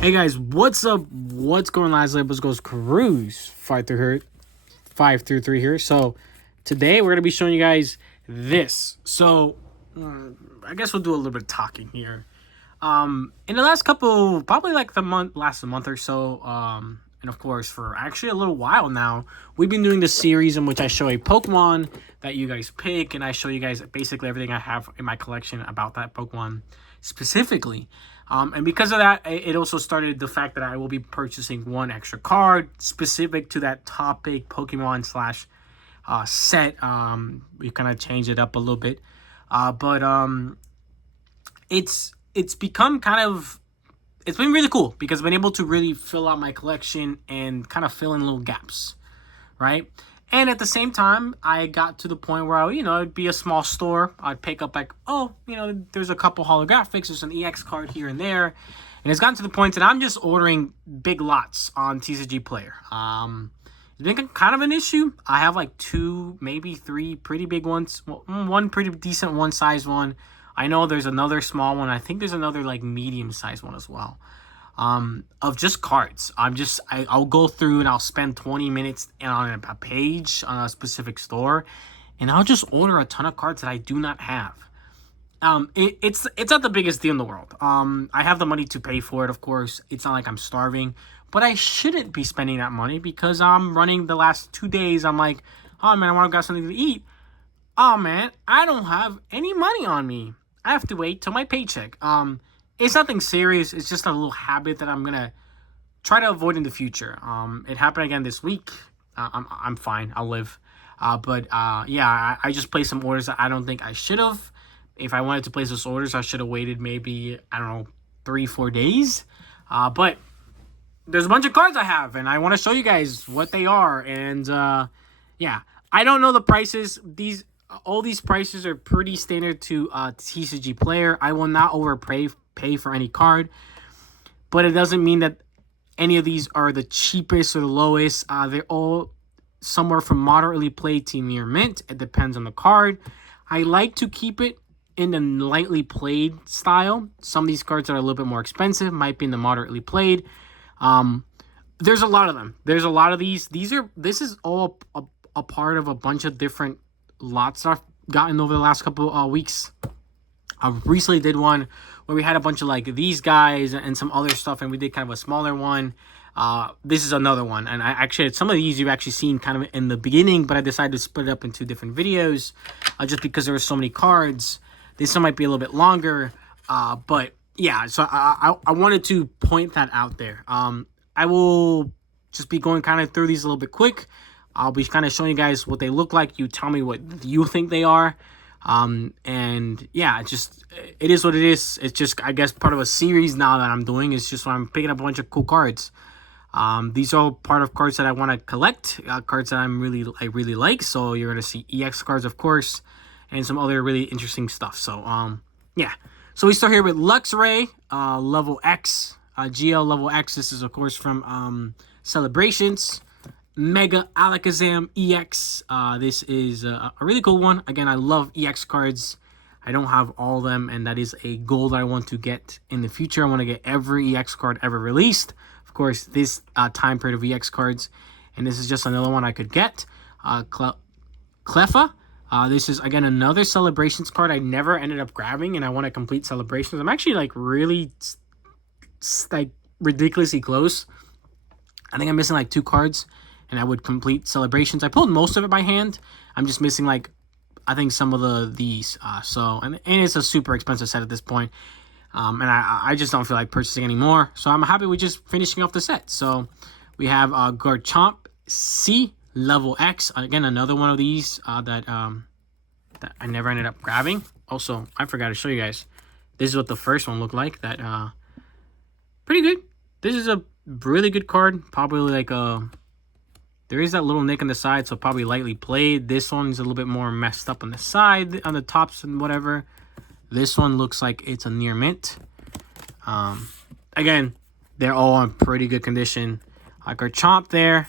Hey guys, what's up? What's going on? Labels goes Cruise 533 here. So today we're gonna be showing you guys this. So I guess we'll do a little bit of talking here. In the last couple, probably like last month or so, and of course for actually a little while now, we've been doing this series in which I show a Pokemon that you guys pick, and I show you guys basically everything I have in my collection about that Pokemon specifically. And because of that, it also started the fact that I will be purchasing one extra card specific to that topic, Pokemon slash set. We kind of changed it up a little bit, but it's become it's been really cool because I've been able to really fill out my collection and kind of fill in little gaps, right? And at the same time, I got to the point where it'd be a small store. I'd pick up there's a couple holographics, there's an EX card here and there. And it's gotten to the point that I'm just ordering big lots on TCG Player. It's been kind of an issue. I have like two, maybe three pretty big ones. One pretty decent one-size one. I know there's another small one. I think there's another like medium-sized one as well. Of just cards. I'll go through and I'll spend 20 minutes on a page on a specific store, and I'll just order a ton of cards that I do not have. It's not the biggest deal in the world. I have the money to pay for it, of course. It's not like I'm starving, but I shouldn't be spending that money because I'm running the last 2 days. I'm like, oh man, I want to get something to eat. Oh man, I don't have any money on me. I have to wait till my paycheck. It's nothing serious. It's just a little habit that I'm gonna try to avoid in the future. It happened again this week. I'm fine. I'll live. Yeah, I just placed some orders that I don't think I should have. If I wanted to place those orders, I should have waited maybe 3-4 days. But there's a bunch of cards I have, and I want to show you guys what they are. And yeah, I don't know the prices. All these prices are pretty standard to TCG Player. I will not overpay for any card, but it doesn't mean that any of these are the cheapest or the lowest. They're all somewhere from moderately played to near mint. It depends on the card. I like to keep it in the lightly played style. Some of these cards are a little bit more expensive, might be in the moderately played. There's a lot of them. There's a lot of these. This is all a part of a bunch of different lots that I've gotten over the last couple weeks. I recently did one where we had a bunch of like these guys and some other stuff, and we did kind of a smaller one. This is another one, and I actually some of these you've actually seen kind of in the beginning, but I decided to split it up into different videos just because there were so many cards. This one might be a little bit longer, but yeah. So I wanted to point that out there. I will just be going kind of through these a little bit quick. I'll be kind of showing you guys what they look like. You tell me what you think they are. And yeah, it is what it is. It's just, I guess, part of a series now that I'm doing. It's just when I'm picking up a bunch of cool cards. These are all part of cards that I want to collect, cards that I really like. So you're going to see EX cards, of course, and some other really interesting stuff. So, yeah. So we start here with Luxray, level X, GL level X. This is, of course, from Celebrations. Mega Alakazam EX. This is a really cool one. Again, I love EX cards. I don't have all of them, and that is a goal that I want to get in the future. I want to get every EX card ever released. Of course, this time period of EX cards, and this is just another one I could get. Cleffa. This is, again, another Celebrations card I never ended up grabbing, and I want to complete Celebrations. I'm actually, really, ridiculously close. I think I'm missing, 2 cards, and I would complete Celebrations. I pulled most of it by hand. I'm just missing, I think some of these. And it's a super expensive set at this point. And I just don't feel like purchasing anymore. So I'm happy with just finishing off the set. So we have Garchomp C, level X. Again, another one of these that I never ended up grabbing. Also, I forgot to show you guys. This is what the first one looked like. Pretty good. This is a really good card. Probably there is that little nick on the side, so probably lightly played. This one's a little bit more messed up on the side, on the tops and whatever. This one looks like it's a near mint. Again, they're all in pretty good condition. Garchomp there.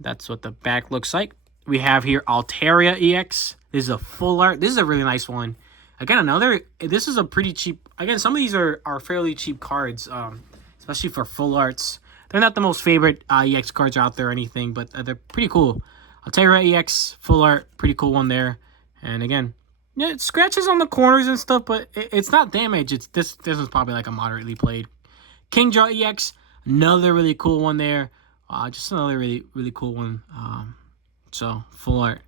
That's what the back looks like. We have here Altaria EX. This is a full art. This is a really nice one. Again, this is a pretty cheap. Again, some of these are fairly cheap cards. especially for full arts. They're not the most favorite EX cards out there or anything, but they're pretty cool. Altair EX, full art, pretty cool one there. And again, yeah, it scratches on the corners and stuff, but it's not damage. It's this one's probably like a moderately played. Kingdraw EX, another really cool one there. Just another really cool one. So full art,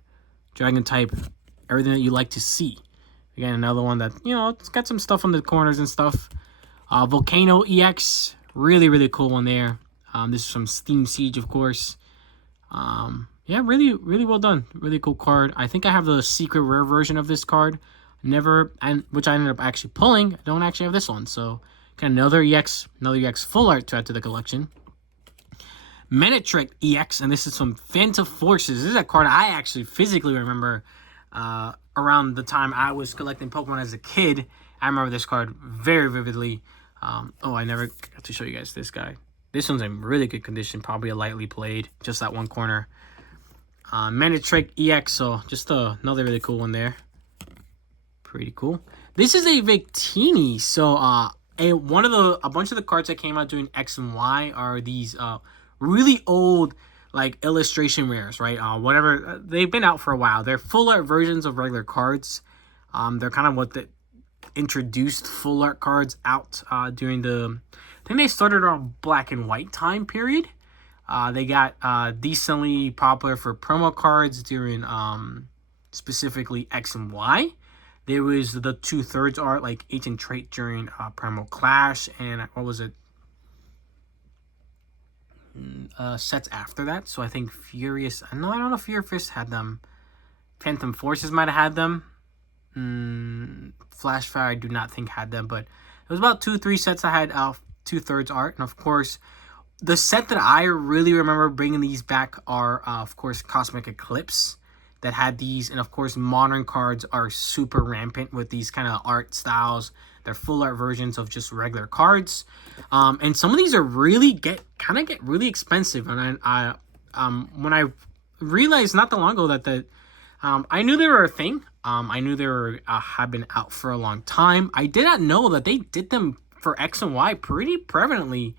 dragon type, everything that you like to see. Again, another one that, you know, it's got some stuff on the corners and stuff. Volcano EX, really cool one there. This is from Steam Siege, of course. Yeah, really well done. Really cool card. I think I have the secret rare version of this card. Which I ended up actually pulling. I don't actually have this one, so kind of another EX full art to add to the collection. Menetrek EX, and this is from Phantom Forces. This is a card I actually physically remember around the time I was collecting Pokemon as a kid. I remember this card very vividly. I never got to show you guys this guy. This one's in really good condition, probably a lightly played, just that one corner. Menetrek EX, so just another really cool one there. Pretty cool. This is a Victini, so a bunch of the cards that came out during X and Y are these really old like illustration rares, right? Whatever, they've been out for a while. They're full art versions of regular cards. They're kind of what introduced full art cards out during I think they started around Black and White time period. They got decently popular for promo cards during specifically X and Y. There was the 2/3 art like Ancient Trait during Primal Clash, and what was it? Sets after that. So I think Furious. I don't know if Furious had them. Phantom Forces might have had them. Flashfire, I do not think had them, but it was about 2-3 sets that had 2/3 art, and of course, the set that I really remember bringing these back are, of course, Cosmic Eclipse that had these, and of course, modern cards are super rampant with these kind of art styles. They're full art versions of just regular cards, and some of these are get really expensive. And I when I realized not that long ago that I knew they were a thing. I knew they had been out for a long time. I did not know that they did them for X and Y pretty prevalently.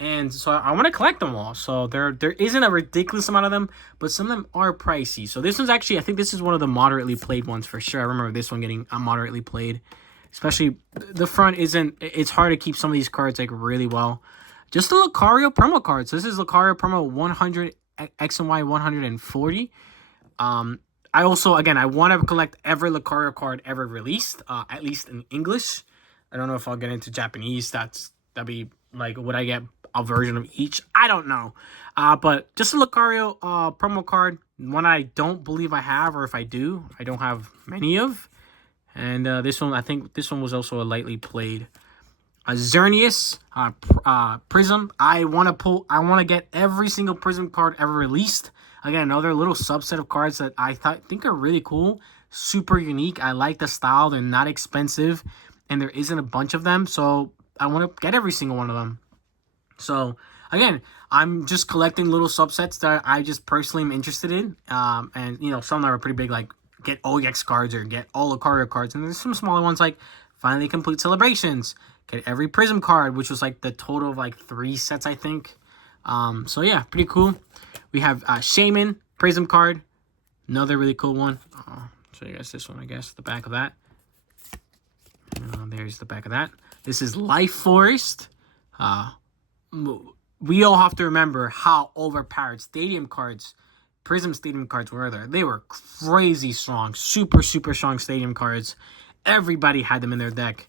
And so I want to collect them all. So there isn't a ridiculous amount of them, but some of them are pricey. So this one's actually, I think this is one of the moderately played ones for sure. I remember this one getting moderately played. Especially the front it's hard to keep some of these cards like really well. Just the Lucario promo cards. This is Lucario promo 100, X and Y 140. I also, again, I want to collect every Lucario card ever released, at least in English. I don't know if I'll get into Japanese. That'd be like, would I get a version of each? I don't know. But just a Lucario promo card, one I don't believe I have, or if I do, I don't have many of. And this one, I think this one was also a lightly played. Xerneas, Prism. I want to get every single Prism card ever released. Again, another little subset of cards that I think are really cool, super unique. I like the style. They're not expensive, and there isn't a bunch of them, so I want to get every single one of them. So again, I'm just collecting little subsets that I just personally am interested in, and you know, some that are pretty big, like get all EX cards or get all Lucario cards, and there's some smaller ones like Finally Complete Celebrations, get every Prism card, which was like the total of like 3 sets, I think. So yeah, pretty cool. We have Shaman Prism card, another really cool one. I'll show you guys this one, I guess, the back of that. There's the back of that. This is Life Forest. We all have to remember how overpowered Prism Stadium cards were there. They were crazy strong, super strong Stadium cards. Everybody had them in their deck.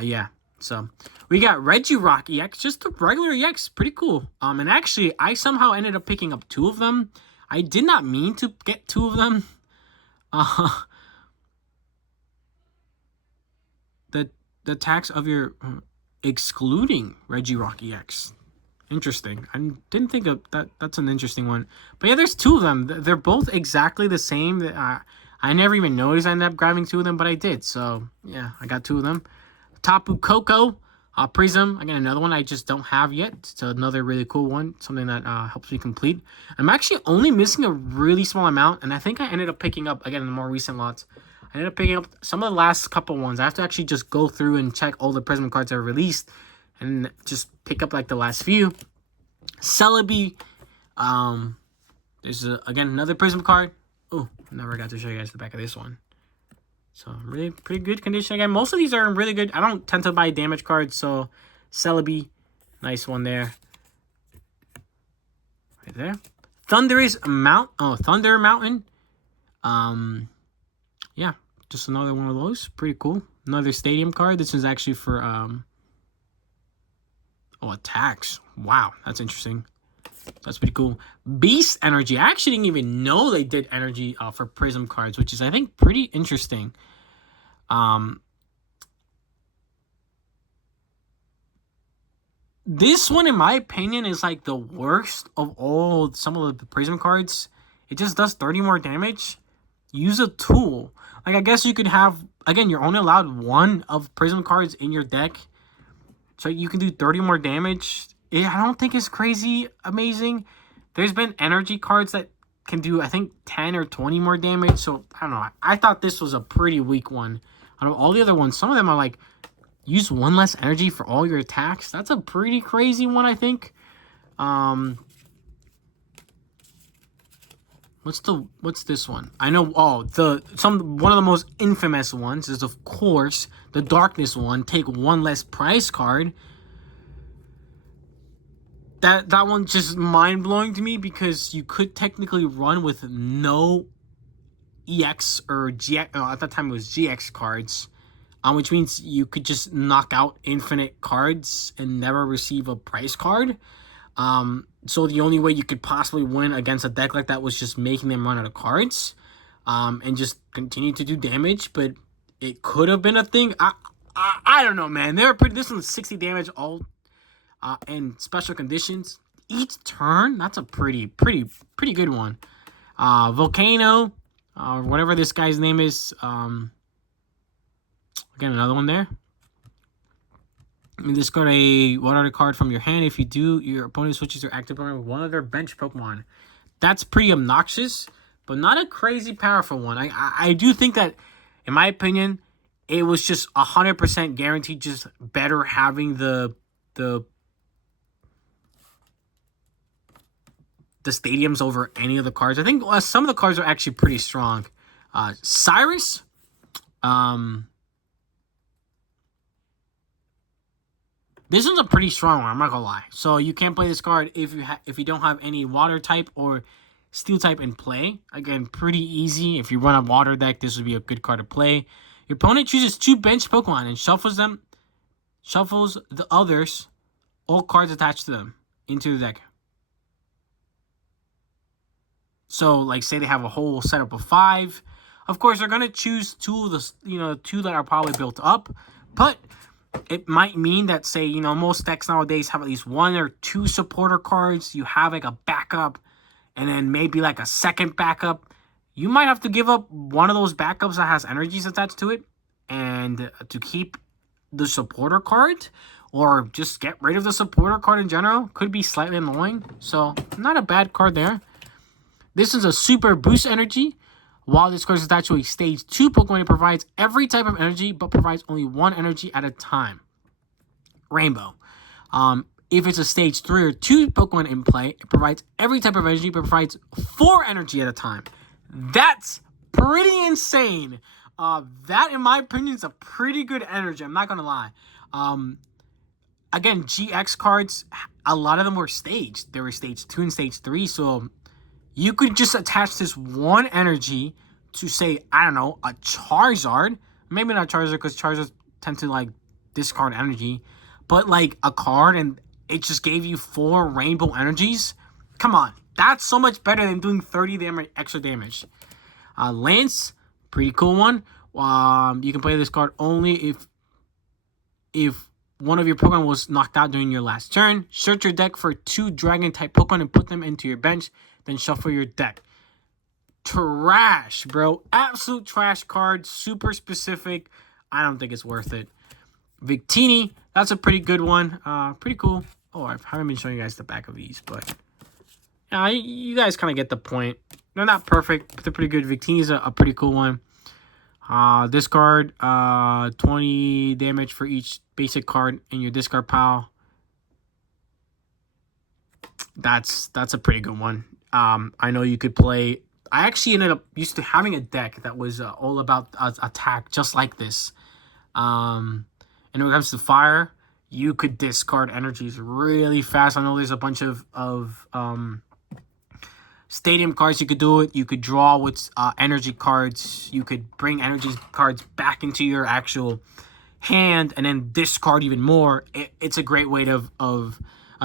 Yeah. So we got Regirock EX, just a regular EX, pretty cool. And actually, I somehow ended up picking up 2 of them. I did not mean to get 2 of them. The tax of your excluding Regirock EX. Interesting. I didn't think of that. That's an interesting one. But yeah, there's 2 of them. They're both exactly the same. I never even noticed I ended up grabbing 2 of them, but I did. So yeah, I got 2 of them. Tapu Koko, Prism. Again, another one I just don't have yet. It's another really cool one. Something that helps me complete. I'm actually only missing a really small amount, and I think I ended up picking up, again, in the more recent lots, I ended up picking up some of the last couple ones. I have to actually just go through and check all the Prism cards that are released and just pick up like the last few. Celebi. There's again another Prism card. Oh, never got to show you guys the back of this one. So really pretty good condition. Again, most of these are really good. I don't tend to buy damage cards, so Celebi, nice one there. Right there. Thunder Mountain. Yeah, just another one of those. Pretty cool. Another stadium card. This one's actually for attacks. Wow, that's interesting. That's pretty cool. Beast Energy. I actually didn't even know they did energy for Prism cards, which is, I think, pretty interesting. This one, in my opinion, is like the worst of all some of the Prism cards. It just does 30 more damage. Use a tool. Like, I guess you could have, again, you're only allowed one of Prism cards in your deck. So you can do 30 more damage. I don't think it's crazy amazing. There's been energy cards that can do, I think, 10 or 20 more damage. So, I don't know. I thought this was a pretty weak one. Out of all the other ones, some of them are like, use one less energy for all your attacks. That's a pretty crazy one, I think. What's this one? I know. Oh, one of the most infamous ones is, of course, the Darkness one. Take one less price card. That one's just mind blowing to me because you could technically run with no EX or GX. At that time it was GX cards, which means you could just knock out infinite cards and never receive a price card. So the only way you could possibly win against a deck like that was just making them run out of cards, and just continue to do damage. But it could have been a thing. I don't know, man. This one's 60 damage all, and special conditions each turn. That's a pretty good one. Volcano, whatever this guy's name is. Again, another one there. You discard a water card from your hand. If you do, your opponent switches their active Pokemon with one of their bench Pokemon. That's pretty obnoxious, but not a crazy powerful one. I do think that, in my opinion, it was just 100% guaranteed. Just better having the stadiums over any of the cards. I think some of the cards are actually pretty strong. Cyrus. This one's a pretty strong one, I'm not gonna lie. So you can't play this card if you don't have any water type or steel type in play. Again, pretty easy. If you run a water deck, this would be a good card to play. Your opponent chooses 2 bench Pokemon and shuffles the others, all cards attached to them, into the deck. So, like, say they have a whole setup of 5. Of course, they're gonna choose 2 of the 2 that are probably built up, but it might mean that, say, most decks nowadays have at least 1 or 2 supporter cards. You have like a backup and then maybe like a second backup. You might have to give up one of those backups that has energies attached to it and to keep the supporter card, or just get rid of the supporter card in general. Could be slightly annoying. So, not a bad card there. This is a Super Boost Energy. While this card is attached to a Stage 2 Pokemon, it provides every type of energy, but provides only 1 energy at a time. Rainbow. If it's a Stage 3 or 2 Pokemon in play, it provides every type of energy, but provides 4 energy at a time. That's pretty insane. That, in my opinion, is a pretty good energy. I'm not going to lie. Again, GX cards, a lot of them were staged. They were Stage 2 and Stage 3, so you could just attach this 1 energy to, say, I don't know, a Charizard. Maybe not Charizard, because Charizards tend to, like, discard energy. But, like, a card, and it just gave you 4 rainbow energies. Come on. That's so much better than doing 30 extra damage. Lance, pretty cool one. You can play this card only if one of your Pokemon was knocked out during your last turn. Search your deck for 2 Dragon-type Pokemon and put them into your bench. Then shuffle your deck. Trash, bro. Absolute trash card. Super specific. I don't think it's worth it. Victini. That's a pretty good one. Pretty cool. Oh, I haven't been showing you guys the back of these, but you guys kind of get the point. They're not perfect, but they're pretty good. Victini's a pretty cool one. Discard 20 damage for each basic card in your discard pile. That's a pretty good one. I know you could play. I actually ended up used to having a deck that was all about attack, just like this. And when it comes to fire, you could discard energies really fast. I know there's a bunch of stadium cards you could do it. You could draw with energy cards. You could bring energy cards back into your actual hand and then discard even more. It's a great way of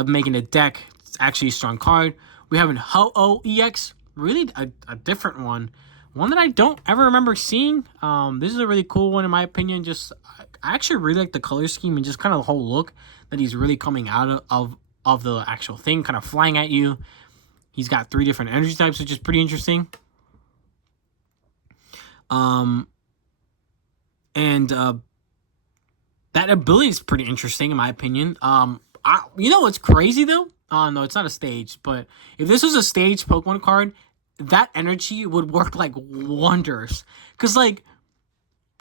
making a deck. It's actually a strong card. We have an Ho-Oh EX, really a different one. One that I don't ever remember seeing. This is a really cool one in my opinion. Just I actually really like the color scheme and just kind of the whole look that he's really coming out of the actual thing, kind of flying at you. He's got 3 different energy types, which is pretty interesting. And that ability is pretty interesting in my opinion. You know what's crazy though? No, it's not a stage, but if this was a stage Pokemon card, that energy would work like wonders. Cause like,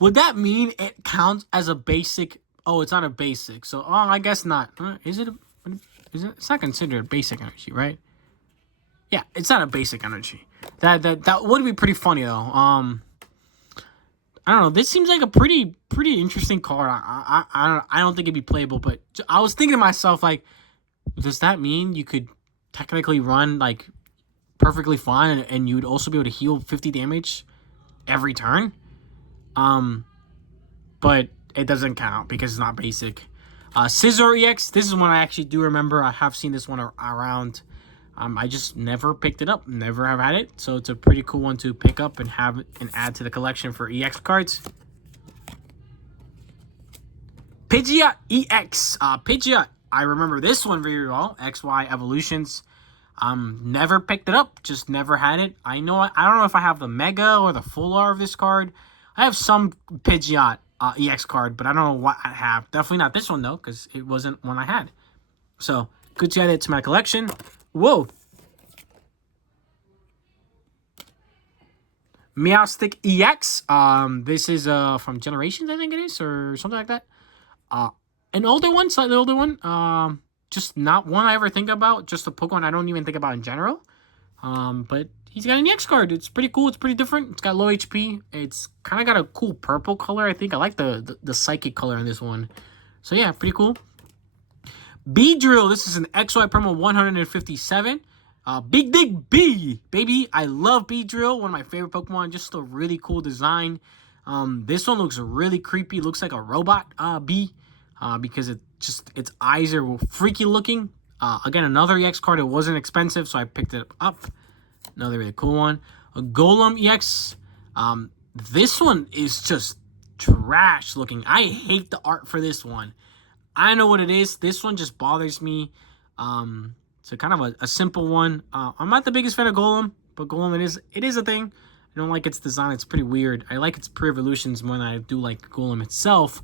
would that mean it counts as a basic? Oh, it's not a basic. So, I guess not. Is it? Is it? It's not considered a basic energy, right? Yeah, it's not a basic energy. That would be pretty funny though. I don't know. This seems like a pretty interesting card. I don't think it'd be playable, but I was thinking to myself like, does that mean you could technically run like perfectly fine and you'd also be able to heal 50 damage every turn? But it doesn't count because it's not basic. Scizor EX. This is one I actually do remember. I have seen this one around. I just never picked it up. Never have had it. So it's a pretty cool one to pick up and have and add to the collection for EX cards. Pidgeot EX. Pidgeot. I remember this one very well. XY Evolutions. Never picked it up. Just never had it. I don't know if I have the Mega or the Full Art of this card. I have some Pidgeot EX card, but I don't know what I have. Definitely not this one though, because it wasn't one I had. So good to add it to my collection. Whoa. Meowstic EX. This is from Generations, I think it is, or something like that. An older one, slightly older one. Just not one I ever think about. Just a Pokemon I don't even think about in general. But he's got an EX card. It's pretty cool. It's pretty different. It's got low HP. It's kind of got a cool purple color, I think. I like the psychic color in this one. So yeah, pretty cool. Beedrill. This is an XY promo 157. Big B, baby. I love Beedrill. One of my favorite Pokemon. Just a really cool design. This one looks really creepy. Looks like a robot bee. Because its eyes are freaky looking. Again, another EX card. It wasn't expensive, so I picked it up. Another really cool one. A Golem EX. This one is just trash looking. I hate the art for this one. I know what it is. This one just bothers me. So kind of a simple one. I'm not the biggest fan of Golem, but Golem it is a thing. I don't like its design. It's pretty weird. I like its pre-evolutions more than I do like Golem itself.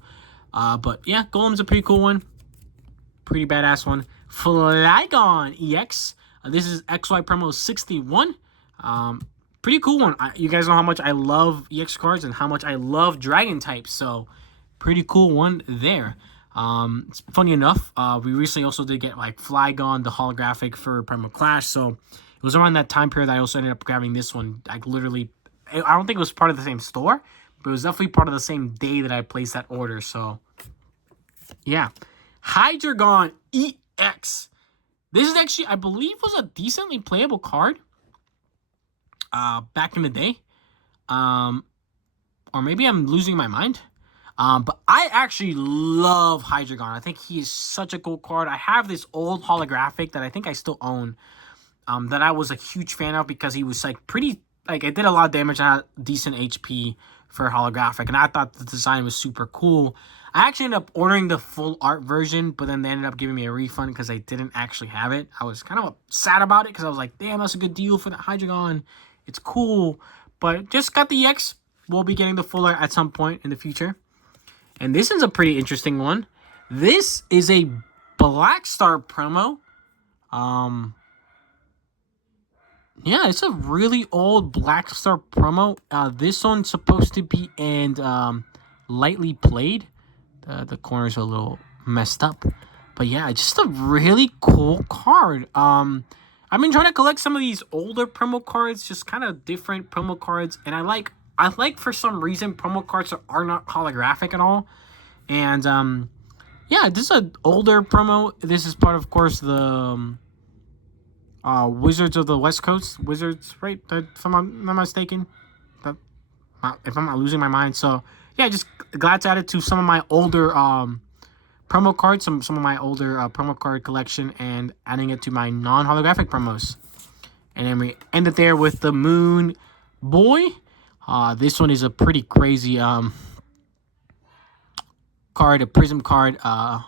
But yeah, Golem's a pretty cool one. Pretty badass one. Flygon EX. This is XY promo 61. Pretty cool one. You guys know how much I love EX cards and how much I love Dragon types. So pretty cool one there. It's funny enough, we recently also did get like Flygon, the holographic for Primal Clash. So it was around that time period that I also ended up grabbing this one. I don't think it was part of the same store, but it was definitely part of the same day that I placed that order. So yeah. Hydreigon EX. This is actually, I believe, was a decently playable card back in the day. Or maybe I'm losing my mind. But I actually love Hydreigon. I think he is such a cool card. I have this old holographic that I think I still own. That I was a huge fan of because he was like pretty, like it did a lot of damage and had decent HP for holographic. And I thought the design was super cool. I actually ended up ordering the full art version, but then they ended up giving me a refund because I didn't actually have it. I was kind of sad about it because I was like, damn, that's a good deal for the Hydreigon. It's cool. But just got the EX. We'll be getting the full art at some point in the future. And this is a pretty interesting one. This is a Black Star promo. Yeah, it's a really old Black Star promo. This one's supposed to be in lightly played. The corners are a little messed up, but yeah, just a really cool card. I've been trying to collect some of these older promo cards, just kind of different promo cards, and I like for some reason promo cards that are not holographic at all. And yeah, this is an older promo. This is part, of course, the Wizards of the West Coast. Wizards, right? If I'm not mistaken. That, if I'm not losing my mind. So, yeah, just glad to add it to some of my older promo cards, some of my older promo card collection, and adding it to my non-holographic promos. And then we end it there with the Moon Boy. This one is a pretty crazy card, a Prism card. I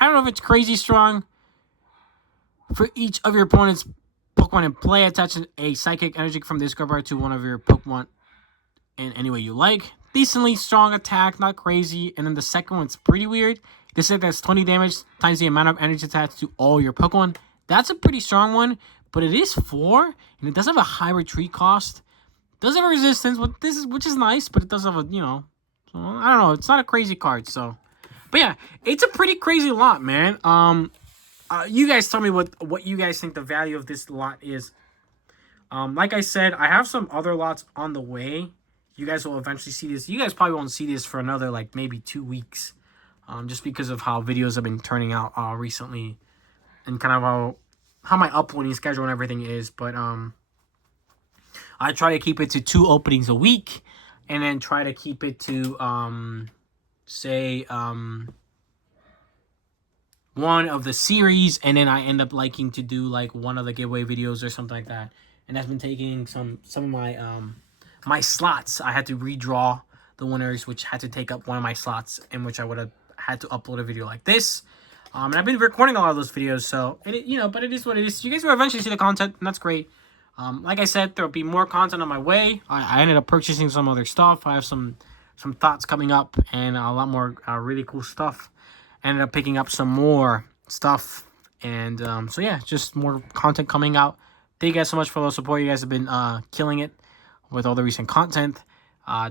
don't know if it's crazy strong. For each of your opponent's Pokemon in play, attach a Psychic Energy from the discard bar to one of your Pokemon in any way you like. Decently strong attack, not crazy. And then the second one's pretty weird. This said that's 20 damage times the amount of energy attached to all your Pokemon. That's a pretty strong one, but it is 4, and it does have a high retreat cost. It does have a resistance, which is nice, but it does have a, so, I don't know. It's not a crazy card, so. But yeah, it's a pretty crazy lot, man. You guys tell me what you guys think the value of this lot is. Like I said, I have some other lots on the way. You guys will eventually see this. You guys probably won't see this for another, like, maybe 2 weeks. Just because of how videos have been turning out recently. And kind of how my uploading schedule and everything is. But I try to keep it to 2 openings a week. And then try to keep it to, one of the series, and then I end up liking to do like one of the giveaway videos or something like that. And that's been taking some of my my slots. I had to redraw the winners, which had to take up one of my slots, in which I would have had to upload a video like this. And I've been recording a lot of those videos, so but it is what it is. You guys will eventually see the content, and that's great. Like I said, there'll be more content on my way. I ended up purchasing some other stuff. I have some thoughts coming up, and a lot more really cool stuff. Ended up picking up some more stuff, and so yeah, just more content coming out. Thank you guys so much for the support. You guys have been killing it with all the recent content.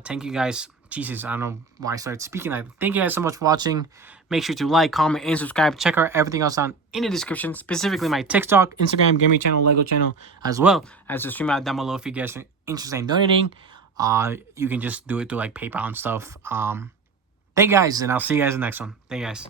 Thank you guys. Jesus, I don't know why I started speaking that. Thank you guys so much for watching. Make sure to like, comment, and subscribe. Check out everything else on in the description, specifically my TikTok, Instagram, gaming channel, Lego channel, as well as the stream out down below. If you guys are interested in donating, you can just do it through like PayPal and stuff. Thank you guys, and I'll see you guys in the next one. Thank you guys.